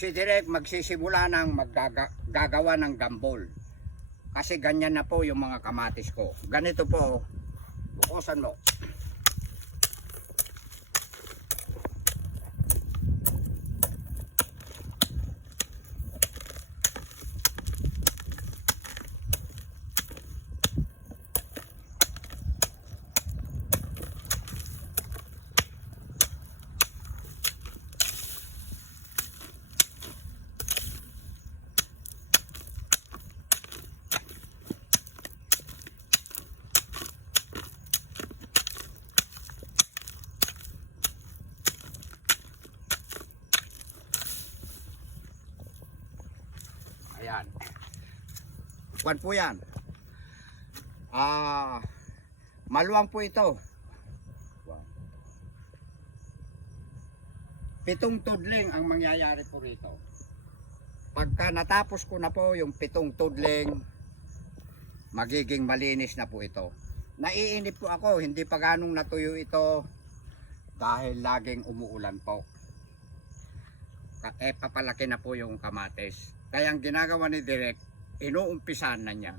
si Direk magsisimula ng gagawa ng gambol. Kasi ganyan na po yung mga kamatis ko. Ganito po, bukusan mo. Ayan. Kuwan po yan. Maluwang po ito. 7 tudling ang mangyayari po rito. Pagka natapos ko na po yung 7 tudling, magiging malinis na po ito. Naiinip po ako, hindi pa ganong natuyo ito dahil laging umuulan po. Papalaki na po yung kamatis. Kaya ang ginagawa ni Direk, inuumpisan na niya.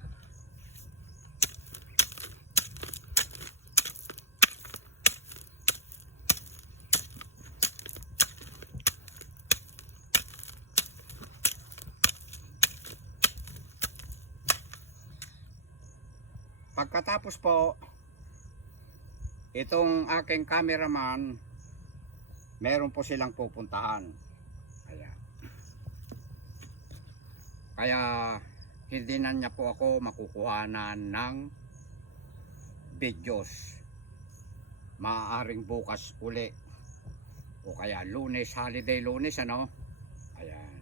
Pagkatapos po, itong aking cameraman, meron po silang pupuntahan. Kaya hindi na niya po ako makukuhanan ng videos. Maaaring bukas uli o kaya Lunes, holiday Lunes, ano. Ayan.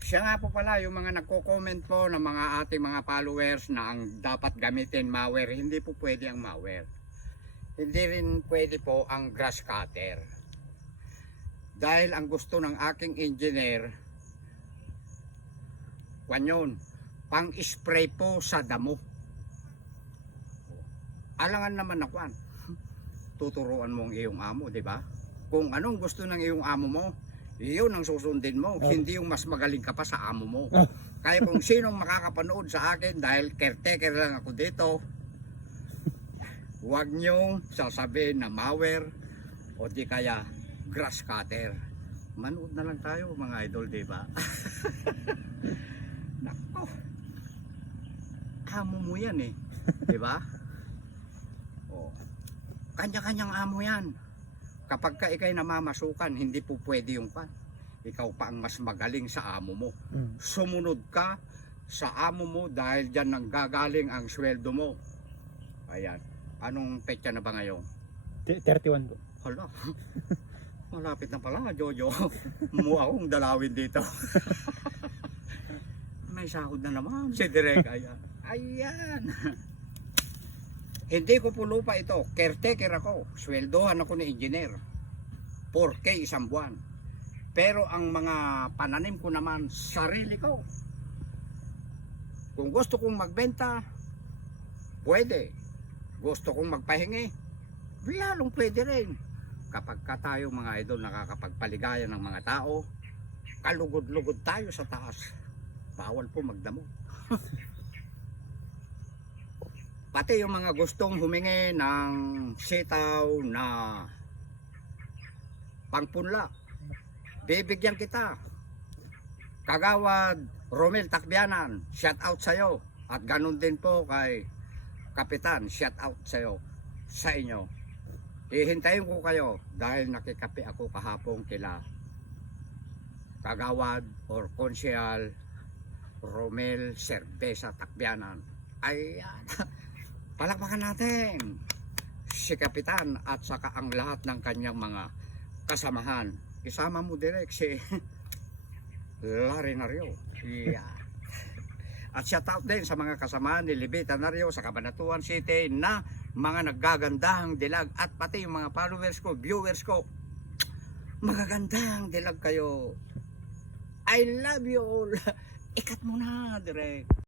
Siya nga po pala yung mga nagko-comment po ng mga ating mga followers na ang dapat gamitin mower. Hindi po pwede ang mower. Hindi rin pwede po ang grass cutter. Dahil ang gusto ng aking engineer, yun, pang spray po sa damo. Alangan naman na kwan. Tuturuan mo ang iyong amo, di ba? Kung anong gusto ng iyong amo mo, iyon ang susundin mo. Hindi yung mas magaling ka pa sa amo mo. Kaya kung sinong makakapanood sa akin, dahil caretaker lang ako dito, huwag niyong sasabihin na mower o di kaya grass cutter. Manood na lang tayo mga idol, di ba? Nako. Amo mo yan eh. Di ba? Oh. Kanya-kanyang amo yan. Kapag ka ikay namamasukan, hindi po pwede yung pan. Ikaw pa ang mas magaling sa amo mo. Sumunod ka sa amo mo dahil dyan nang gagaling ang sweldo mo. Ayan. Anong petsa na ba ngayon? 31 po. Hala. Malapit na pala, Jojo. Mukha akong dalawin dito. May sahod na naman si Direk. Ayan. Ayan. Hindi ko po lupa ito. Caretaker ako. Sweldohan ako ni engineer. 4K isang buwan. Pero ang mga pananim ko naman, sarili ko. Kung gusto kong magbenta, pwede. Gusto kong magpahingi, lalong pwede rin. Kapag ka tayo mga idol nakakapagpaligaya ng mga tao, kalugod-lugod tayo sa taas. Bawal po magdamo. Pati yung mga gustong humingi ng sitaw na pangpunla, bibigyan kita. Kagawad Romel Takbianan, shout out sa'yo. At ganun din po kay Kapitan, shout out sa'yo, sa inyo. Hihintayin ko kayo dahil nakikape ako kahapon kila Kagawad or Konsyal Romel Cerveza Takbianan. Ayan. Palakpakan natin si Kapitan at saka ang lahat ng kanyang mga kasamahan. Isama mo direct si Larry Nario. Yeah. At shout out din sa mga kasamahan ni Libita Nario sa Cabanatuan City na mga naggagandahang dilag at pati yung mga followers ko, viewers ko. Magagandang dilag kayo. I love you all. Ikat mo na, direct.